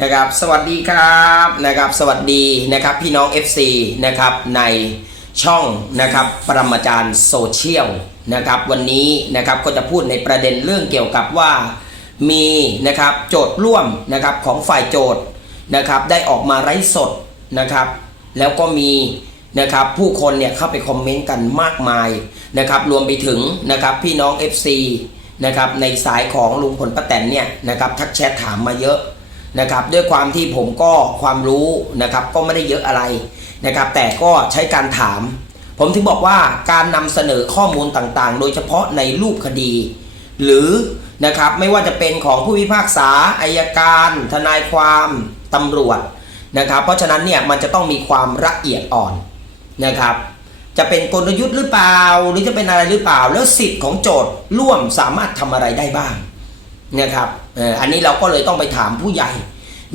นะครับสวัสดีครับนะครับสวัสดีนะครับพี่น้อง FC นะครับในช่องนะครับปรมาจารย์โซเชียลนะครับวันนี้นะครับก็จะพูดในประเด็นเรื่องเกี่ยวกับว่ามีนะครับโจทย์ร่วมนะครับของฝ่ายโจทย์นะครับได้ออกมาไร้สดนะครับ แล้วก็มีนะครับผู้คนเนี่ยเข้าไปคอมเมนต์กันมากมายนะครับรวมไปถึงนะครับพี่น้อง FC นะครับในสายของลุงพลป้าแตนเนี่ยนะครับทักแชทถามมาเยอะ นะครับด้วยความที่ผมก็ความรู้นะครับก็ไม่ได้เยอะอะไรนะครับแต่ก็ใช้การถาม ผมถึงบอกว่าการนำเสนอข้อมูลต่างๆ โดยเฉพาะในรูปคดี หรือนะครับไม่ว่าจะเป็นของผู้พิพากษาอายการ ทนายความตำรวจนะครับเพราะฉะนั้นเนี่ยมันจะต้องมีความละเอียดอ่อนนะครับจะเป็นกลยุทธ์หรือเปล่า หรือจะเป็นอะไรหรือเปล่า แล้วสิทธิ์ของโจทย์ร่วมสามารถทำอะไรได้บ้าง นะครับอันนี้เราก็เลยต้องไปถามผู้ใหญ่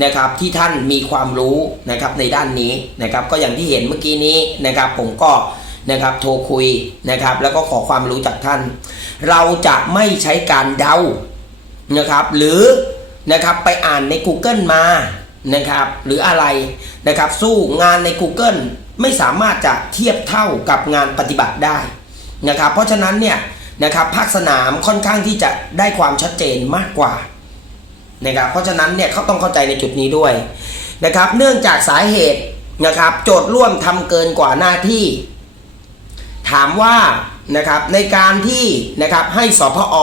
นะครับที่ท่านมีความรู้นะครับในด้านนี้นะครับก็อย่างที่เห็นเมื่อกี้นี้นะครับผมก็นะครับโทรคุยนะครับแล้วก็ขอความรู้จากท่าน เราจะไม่ใช้การเดานะครับหรือนะครับไปอ่านใน Google มานะครับหรืออะไรนะครับสู้งานใน Google ไม่สามารถจะเทียบเท่ากับงานปฏิบัติได้นะครับเพราะฉะนั้นเนี่ย นะครับภาคสนามค่อนข้างที่จะได้ความชัดเจนมากกว่านะครับเพราะฉะนั้นเนี่ยเขาต้องเข้าใจในจุดนี้ด้วยนะครับเนื่องจากสาเหตุนะครับโจทย์ร่วมทำเกินกว่าหน้าที่ ถามว่านะครับในการที่นะครับให้สพอ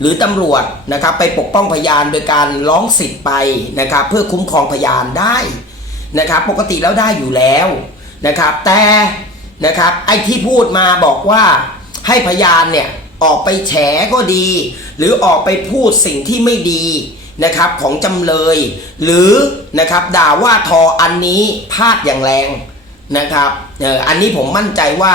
หรือตำรวจนะครับไปปกป้องพยานโดยการร้องสิทธิ์ไปนะครับเพื่อคุ้มครองพยานได้นะครับปกติแล้วได้อยู่แล้วนะครับแต่นะครับไอ้ที่พูดมาบอกว่าให้พยานเนี่ย ออกไปแฉก็ดี หรือออกไปพูดสิ่งที่ไม่ดีนะครับของจำเลย หรือนะครับด่าว่าทออันนี้พลาดอย่างแรงนะครับเอออันนี้ผมมั่นใจว่า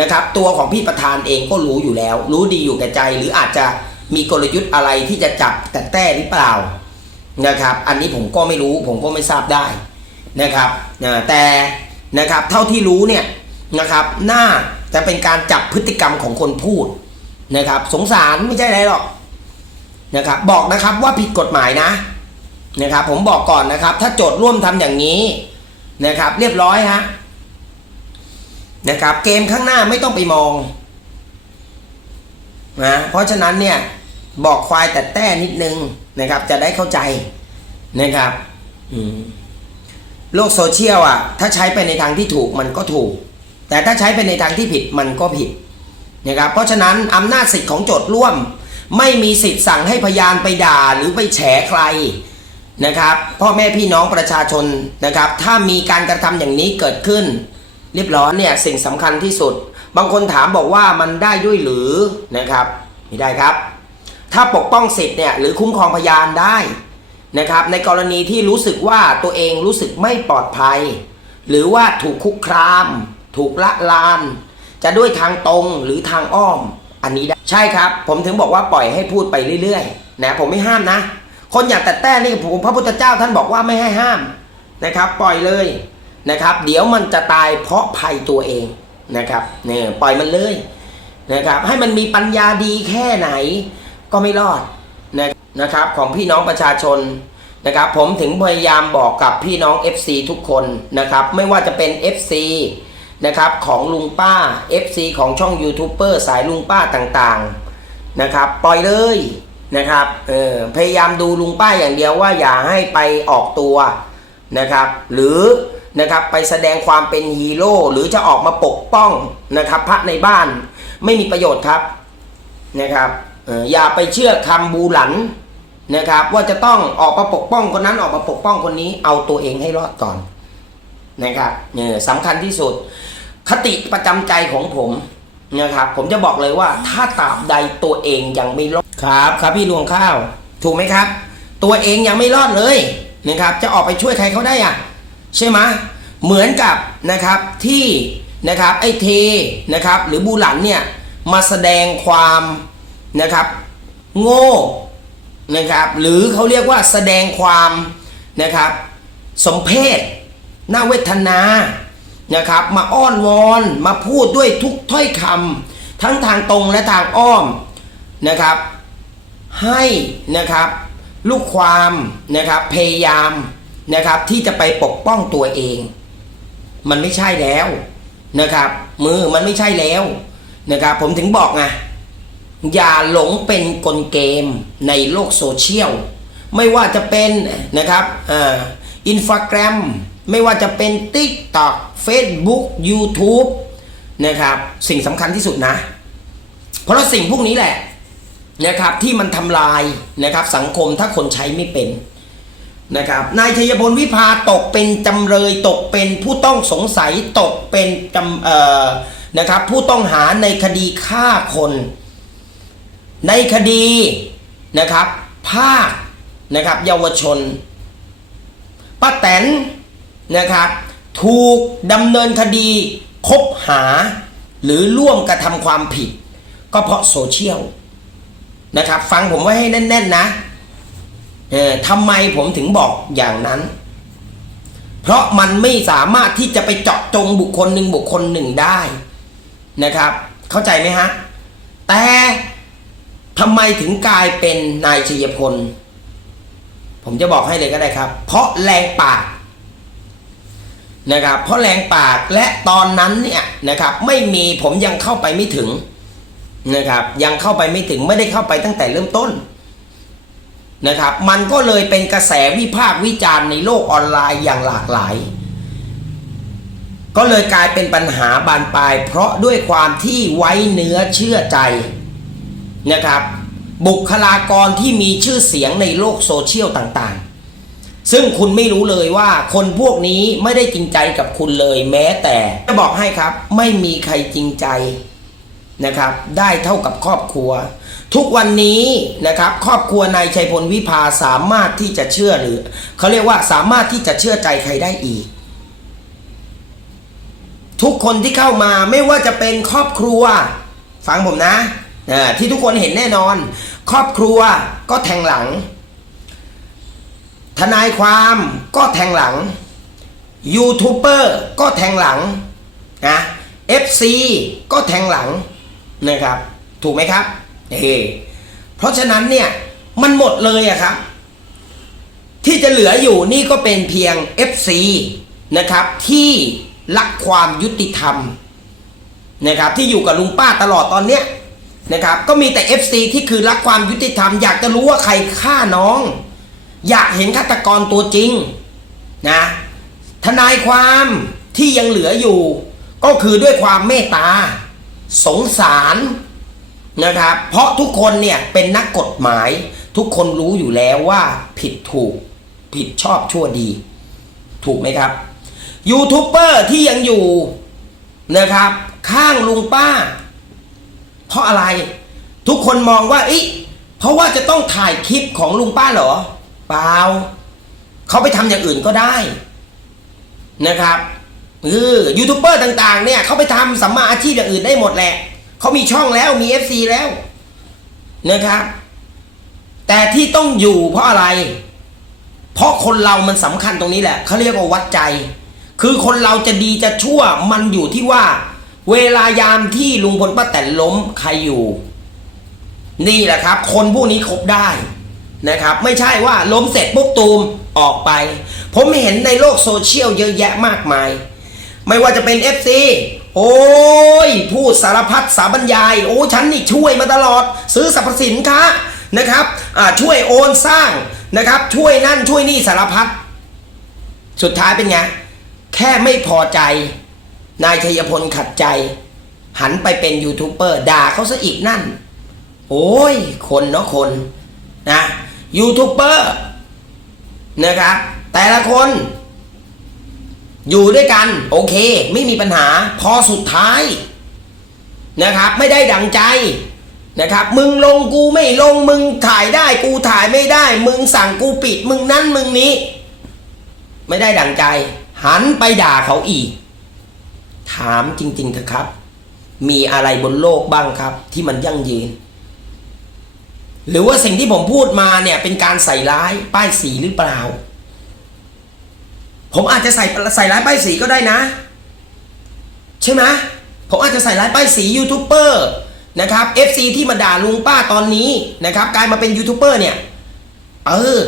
นะครับตัวของพี่ประธานเองก็รู้อยู่แล้ว รู้ดีอยู่แก่ใจ หรืออาจจะมีกลยุทธ์อะไรที่จะจับแต่แต้หรือเปล่านะครับ อันนี้ผมก็ไม่รู้ผมก็ไม่ทราบได้นะครับแต่นะครับเท่าที่รู้เนี่ยนะครับน่าจะเป็นการจับพฤติกรรมของคนพูด นะครับ สงสารไม่ใช่อะไรหรอกนะครับ บอกนะครับว่าผิดกฎหมายนะนะครับ ผมบอกก่อนนะครับ ถ้าโจทย์ร่วมทำอย่างนี้นะครับ เรียบร้อยฮะนะครับ เกมข้างหน้าไม่ต้องไปมองนะเพราะฉะนั้นเนี่ยบอกควายแต่แต้นิดนึงนะครับ จะได้เข้าใจนะครับอืโลกโซเชียลอะ ถ้าใช้ไปในทางที่ถูกมันก็ถูก แต่ถ้าใช้ไปในทางที่ผิดมันก็ผิด นะครับเพราะฉะนั้นอำนาจสิทธิ์ของโจทย์ร่วม ไม่มีสิทธิ์สั่งให้พยานไปด่าหรือไปแฉใครนะครับพ่อแม่พี่น้องประชาชนนะครับ ถ้ามีการกระทำอย่างนี้เกิดขึ้น เรียบร้อยเนี่ยสิ่งสำคัญที่สุด บางคนถามบอกว่ามันได้ด้วยหรือนะครับไม่ได้ครับ ถ้าปกป้องสิทธิ์เนี่ยหรือคุ้มครองพยานได้นะครับในกรณีที่รู้สึกว่าตัวเองรู้สึกไม่ปลอดภัย หรือว่าถูกคุกคาม ถูกละลาน จะด้วยทางตรงหรือทางอ้อมอันนี้ได้ใช่ครับ ผมถึงบอกว่าปล่อยให้พูดไปเรื่อยๆนะผมไม่ห้ามนะ คนอยากแต่แต่นี่ผมพระพุทธเจ้าท่านบอกว่าไม่ให้ห้ามนะครับ ปล่อยเลยนะครับ เดี๋ยวมันจะตายเพราะภัยตัวเองนะครับเนี่ยปล่อยมันเลยนะครับ ให้มันมีปัญญาดีแค่ไหนก็ไม่รอดนะนะครับ ของพี่น้องประชาชนนะครับ ผมถึงพยายามบอกกับพี่น้อง FC ทุกคนนะครับ ไม่ว่าจะเป็น FC นะครับของลุงป้า FC ของช่องยูทูบเบอร์สายลุงป้าต่างๆนะครับปล่อยเลยนะครับเออพยายามดูลุงป้าอย่างเดียวว่าอย่าให้ไปออกตัวนะครับหรือนะครับไปแสดงความเป็นฮีโร่หรือจะออกมาปกป้องนะครับพระในบ้านไม่มีประโยชน์ครับนะครับอออย่าไปเชื่อคำบูหลันนะครับว่าจะต้องออกมาปกป้องคนนั้นออกมาปกป้องคนนี้เอาตัวเองให้รอดก่อน นะครับเนี่ยสำคัญที่สุด คติประจำใจของผมนะครับ ผมจะบอกเลยว่าถ้าตราบใดตัวเองยังไม่รอดครับครับพี่ลวงข้าว ถูกไหมครับ ตัวเองยังไม่รอดเลยนะครับจะออกไปช่วยใครเขาได้อะใช่ไหมเหมือนกับนะครับที่นะครับไอ้เทนะครับหรือบูหลันเนี่ยมาแสดงความนะครับโง่นะครับหรือเขาเรียกว่าแสดงความนะครับสมเพศ น่าเวทนานะครับ มาอ้อนวอนมาพูดด้วยทุกถ้อยคำทั้งทางตรงและทางอ้อมนะครับ ให้นะครับ ลูกความนะครับพยายามนะครับ ที่จะไปปกป้องตัวเอง มันไม่ใช่แล้วนะครับ มือมันไม่ใช่แล้วนะครับ ผมถึงบอกไงอย่าหลงเป็นกลเกมในโลกโซเชียล ไม่ว่าจะเป็นนะครับอ่าอินฟาแกรม ไม่ว่าจะเป็น TikTok Facebook YouTube นะครับ สิ่งสำคัญที่สุดนะ เพราะสิ่งพวกนี้แหละนะครับที่มันทำลายนะครับสังคมถ้าคนใช้ไม่เป็นนะครับนายชัยพลวิภาตกเป็นจำเลยตกเป็นผู้ต้องสงสัยตกเป็นจำเอ่อนะครับผู้ต้องหาในคดีฆ่าคน ในคดีนะครับภาคนะครับเยาวชนป้าแตน นะครับถูกดำเนินคดีคบหา หรือร่วมกระทำความผิด ก็เพราะโซเชียลนะครับ ฟังผมไว้ให้แน่น ๆ นะเออทำไมผมถึงบอกอย่างนั้น เพราะมันไม่สามารถที่จะไปเจาะจงบุคคลหนึ่งบุคคลหนึ่งได้นะครับ เข้าใจไหมฮะ แต่ทำไมถึงกลายเป็นนายชัยพล ผมจะบอกให้เลยก็ได้ครับ เพราะแรงปาก นะครับเพราะแรงปากและตอนนั้นเนี่ยนะครับไม่มีผมยังเข้าไปไม่ถึงนะครับยังเข้าไปไม่ถึงไม่ได้เข้าไปตั้งแต่เริ่มต้นนะครับมันก็เลยเป็นกระแสวิพากษ์วิจารณ์ในโลกออนไลน์อย่างหลากหลาย ก็เลยกลายเป็นปัญหาบานปลาย เพราะด้วยความที่ไว้เนื้อเชื่อใจนะครับบุคลากรที่มีชื่อเสียงในโลกโซเชียลต่างๆ ซึ่งคุณไม่รู้เลยว่าคนพวกนี้ไม่ได้จริงใจกับคุณเลยแม้แต่จะบอกให้ครับ ไม่มีใครจริงใจนะครับ ได้เท่ากับครอบครัว ทุกวันนี้นะครับครอบครัวนายชัยพลวิภาสามารถที่จะเชื่อหรือเขาเรียกว่าสามารถที่จะเชื่อใจใครได้อีก ทุกคนที่เข้ามาไม่ว่าจะเป็นครอบครัว ฟังผมนะที่ทุกคนเห็นแน่นอน ครอบครัวก็แทงหลัง ทนายความก็แทงหลังยูทูบเบอร์ก็แทงหลังนะ FC ก็แทงหลังนะครับ ถูกไหมครับเอเพราะฉะนั้นเนี่ยมันหมดเลยอะครับ ที่จะเหลืออยู่นี่ก็เป็นเพียง FC นะครับที่รักความยุติธรรมนะครับที่อยู่กับลุงป้าตลอดตอนเนี้ยนะครับก็มีแต่ FC ที่คือรักความยุติธรรม อยากจะรู้ว่าใครฆ่าน้อง อยากเห็นฆาตกรตัวจริงนะทนายความที่ยังเหลืออยู่ ก็คือด้วยความเมตตา สงสารนะครับเพราะทุกคนเนี่ยเป็นนักกฎหมาย ทุกคนรู้อยู่แล้วว่าผิดถูกผิดชอบชั่วดี ถูกไหมครับยูทูบเบอร์ที่ยังอยู่นะครับ ข้างลุงป้า เพราะอะไร ทุกคนมองว่าอิเพราะว่าจะต้องถ่ายคลิปของลุงป้าเหรอ เปล่าเขาไปทำอย่างอื่นก็ได้นะครับเออยูทูบเบอร์ต่าง ๆ เนี่ยเขาไปทำสัมมาอาชีพอย่างอื่นได้หมดแหละเขามีช่องแล้วมี FC แล้วนะครับ แต่ที่ต้องอยู่เพราะอะไร เพราะคนเรามันสำคัญตรงนี้แหละเขาเรียกว่าวัดใจ คือคนเราจะดีจะชั่วมันอยู่ที่ว่า เวลายามที่ลุงพลป้าแตนล้มใครอยู่ นี่แหละครับ คนพวกนี้คบได้ นะครับ ไม่ใช่ว่าล้มเสร็จปุ๊บตูมออกไป ผมเห็นในโลกโซเชียลเยอะแยะมากมาย ไม่ว่าจะเป็น FC โอ้ย พูดสารพัดสาบรรยาย โอ้ฉันนี่ช่วยมาตลอด ซื้อสรรพสินค้านะครับช่วยโอนสร้างนะครับ ช่วยนั่นช่วยนี่สารพัดสุดท้ายเป็นไง แค่ไม่พอใจ นายชัยพลขัดใจ หันไปเป็นยูทูบเบอร์ด่าเขาซะอีกนั่น โอ้ย คนเนาะคนนะ ยูทูบเบอร์นะครับแต่ละคน อยู่ด้วยกันโอเค ไม่มีปัญหา พอสุดท้ายนะครับ ไม่ได้ดังใจนะครับ มึงลงกูไม่ลงมึงถ่ายได้กูถ่ายไม่ได้ มึงสั่งกูปิดมึงนั่นมึงนี้ ไม่ได้ดังใจ หันไปด่าเขาอีก ถามจริงๆเถอะครับ มีอะไรบนโลกบ้างครับ ที่มันยั่งยืน หรือว่าสิ่งที่ผมพูดมาเนี่ยเป็นการใส่ร้ายป้ายสีหรือเปล่า ผมอาจจะใส่ใส่ร้ายป้ายสีก็ได้นะ ใช่ไหมผมอาจจะใส่ร้ายป้ายสียูทูบเบอร์นะครับ FC ที่มาด่าลุงป้าตอนนี้นะครับกลายมาเป็นยูทูบเบอร์เนี่ยเออ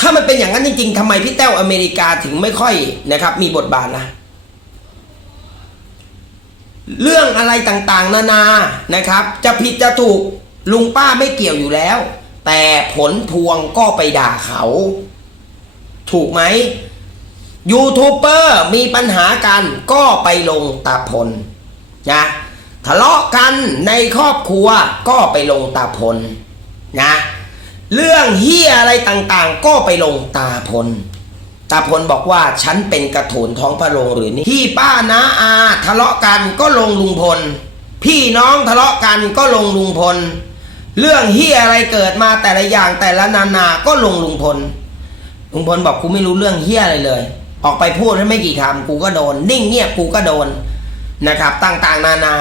ถ้ามันเป็นอย่างนั้นจริงๆทำไมพี่แต้วอเมริกาถึงไม่ค่อยนะครับ มีบทบาทล่ะเรื่องอะไรต่างๆ นานานะครับ จะผิดจะถูก ลุงป้าไม่เกี่ยวอยู่แล้ว แต่ผลพวงก็ไปด่าเขา ถูกไหมยูทูบเบอร์มีปัญหากันก็ไปลงตาพลนะทะเลาะกันในครอบครัวก็ไปลงตาพลนะเรื่องเฮียอะไรต่างๆ ก็ไปลงตาพล ตาพลบอกว่าฉันเป็นกระโถนท้องพระโรงหรือนี่พี่ป้านะอาทะเลาะกันก็ลงลุงพล พี่น้องทะเลาะกันก็ลงลุงพล เรื่องเฮียอะไรเกิดมาแต่ละอย่างแต่ละนานา ก็ลงลุงพล ลุงพลบอกกูไม่รู้เรื่องเฮียอะไรเลย ออกไปพูดให้ไม่กี่คำกูก็โดน นิ่งเงียบกูก็โดนนะครับ ต่างๆนานา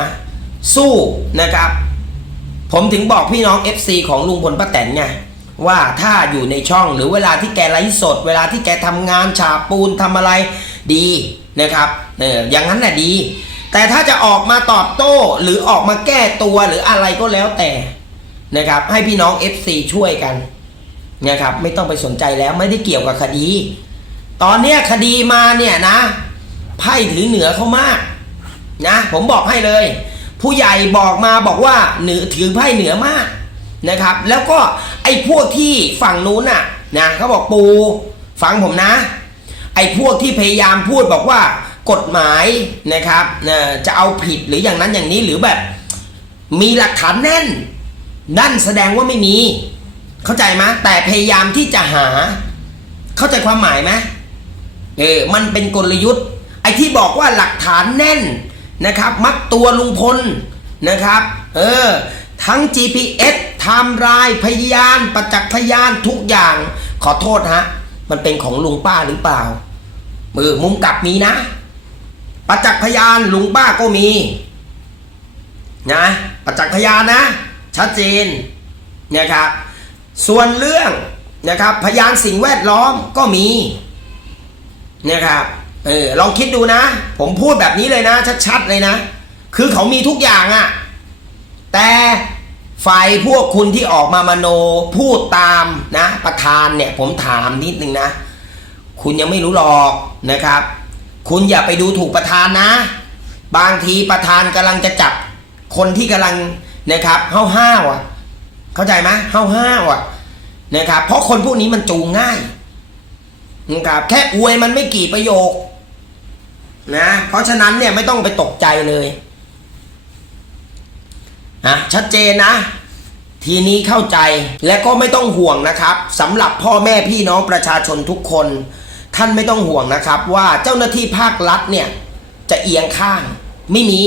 สู้นะครับ ผมถึงบอกพี่น้อง FC ของลุงพลป้าแตนไงว่าถ้าอยู่ในช่องหรือเวลาที่แกไลฟ์สด เวลาที่แกทำงานฉาบปูนทำอะไรดีนะครับเอออย่างนั้นแหละดี แต่ถ้าจะออกมาตอบโต้หรือออกมาแก้ตัวหรืออะไรก็แล้วแต่ นะครับ ให้พี่น้อง FC ช่วยกันนะครับ ไม่ต้องไปสนใจแล้วไม่ได้เกี่ยวกับคดี ตอนเนี้ยคดีมาเนี่ยนะ ไพ่ถือเหนือเขามากนะผมบอกให้เลย ผู้ใหญ่บอกมาบอกว่าเหนือถือไพ่เหนือมากนะครับ แล้วก็ไอ้พวกที่ฝั่งนู้นน่ะนะเขาบอกปูฟังผมนะ ไอ้พวกที่พยายามพูดบอกว่ากฎหมายนะครับจะเอาผิดหรืออย่างนั้นอย่างนี้หรือแบบ มีหลักฐานแน่น นั่นแสดงว่าไม่มี เข้าใจไหมแต่พยายามที่จะหา เข้าใจความหมายไหมเออมันเป็นกลยุทธ์ ไอ้ที่บอกว่าหลักฐานแน่นนะครับ มัดตัวลุงพลนะครับ เออ ทั้ง GPS ไทม์ไลน์พยาน ประจักษ์พยานทุกอย่าง ขอโทษฮะ มันเป็นของลุงป้าหรือเปล่าเออมุมกลับมีนะ ประจักษ์พยานลุงป้าก็มีนะประจักษ์พยานนะ ชัดเจนนะครับ ส่วนเรื่องนะครับพยานสิ่งแวดล้อมก็มีนะครับเออลองคิดดูนะ ผมพูดแบบนี้เลยนะ ชัดๆเลยนะ คือเขามีทุกอย่างอะ่ะแต่ฝ่ายพวกคุณที่ออกมามโนพูดตามนะประธานเนี่ยผมถามนิดนึงนะ คุณยังไม่รู้หรอกนะครับ คุณอย่าไปดูถูกประธานนะ บางทีประธานกำลังจะจับคนที่กำลัง นะครับห้าวห้าวอะ เข้าใจไหมห้าวห้าวอะนะครับ เพราะคนพวกนี้มันจูงง่ายนะครับแค่อวยมันไม่กี่ประโยคนะเพราะฉะนั้นเนี่ยไม่ต้องไปตกใจเลยนะชัดเจนนะ ทีนี้เข้าใจและก็ไม่ต้องห่วงนะครับสำหรับพ่อแม่พี่น้องประชาชนทุกคน ท่านไม่ต้องห่วงนะครับ ว่าเจ้าหน้าที่ภาครัฐเนี่ยจะเอียงข้างไม่มี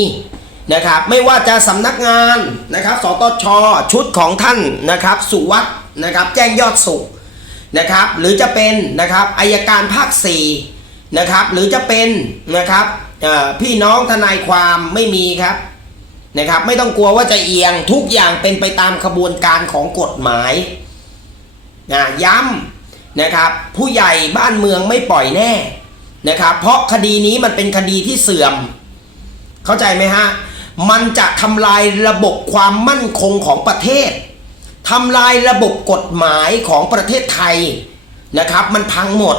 นะครับไม่ว่าจะสำนักงานนะครับสตชชุดของท่านนะครับสุวัสด์นะครับแจ้งยอดสุขนะครับหรือจะเป็นนะครับอายการภาค4นะครับหรือจะเป็นนะครับพี่น้องทนายความไม่มีครับนะครับไม่ต้องกลัวว่าจะเอียงทุกอย่างเป็นไปตามขบวนการของกฎหมายนะย้ำนะครับผู้ใหญ่บ้านเมืองไม่ปล่อยแน่นะครับเพราะคดีนี้มันเป็นคดีที่เสื่อม เข้าใจไหมฮะ มันจะทำลายระบบความมั่นคงของประเทศทำลายระบบกฎหมายของประเทศไทยนะครับ มันพังหมด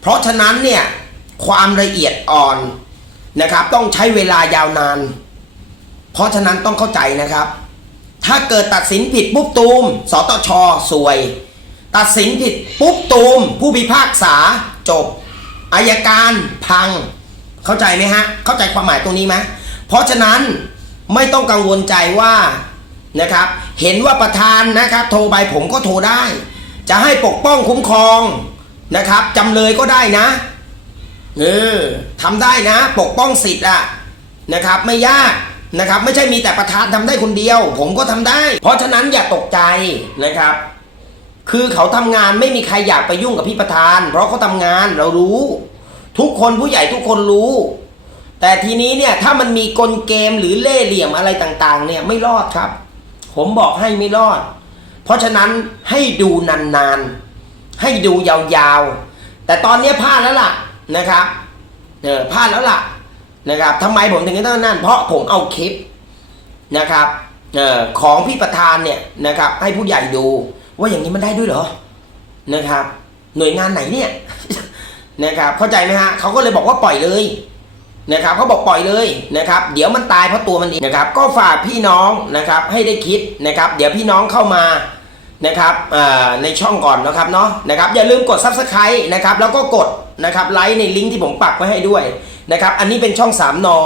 เพราะฉะนั้นเนี่ยความละเอียดอ่อนนะครับ ต้องใช้เวลายาวนาน เพราะฉะนั้นต้องเข้าใจนะครับ ถ้าเกิดตัดสินผิดปุ๊บตูมสตชสวย ตัดสินผิดปุ๊บตูม ผู้พิพากษาจบอายการพัง เข้าใจไหมฮะ เข้าใจความหมายตรงนี้ไหม เพราะฉะนั้นไม่ต้องกังวลใจว่านะครับ เห็นว่าประธานนะครับโทรไปผมก็โทรได้ จะให้ปกป้องคุ้มครองนะครับจำเลยก็ได้นะเออทำได้นะ ปกป้องสิทธิ์อะนะครับ ไม่ยากนะครับ ไม่ใช่มีแต่ประธานทำได้คนเดียว ผมก็ทำได้ เพราะฉะนั้นอย่าตกใจนะครับ คือเขาทำงานไม่มีใครอยากไปยุ่งกับพี่ประธาน เพราะเขาทำงานเรารู้ ทุกคนผู้ใหญ่ทุกคนรู้ แต่ทีนี้เนี่ยถ้ามันมีกลเกมหรือเล่เหลี่ยมอะไรต่างๆ เนี่ยไม่รอดครับ ผมบอกให้ไม่รอด เพราะฉะนั้นให้ดูนานๆ ให้ดูยาวๆ แต่ตอนนี้พลาดแล้วล่ะนะครับเออพลาดแล้วล่ะนะครับทำไมผมถึงต้องนั่น เพราะผมเอาคลิปนะครับเออของพี่ประธานเนี่ยนะครับ ให้ผู้ใหญ่ดูว่าอย่างนี้มันได้ด้วยเหรอนะครับ หน่วยงานไหนเนี่ยนะครับ เข้าใจไหมฮะเขาก็เลยบอกว่าปล่อยเลย นะครับเขาบอกปล่อยเลยนะครับเดี๋ยวมันตายเพราะตัวมันเองนะครับก็ฝากพี่น้องนะครับให้ได้คิดนะครับเดี๋ยวพี่น้องเข้ามานะครับในช่องก่อนนะครับเนาะนะครับอย่าลืมกด subscribe นะครับแล้วก็กดนะครับไลค์ในลิงก์ที่ผมปักไว้ให้ด้วยนะครับอันนี้เป็นช่อง 3 นอ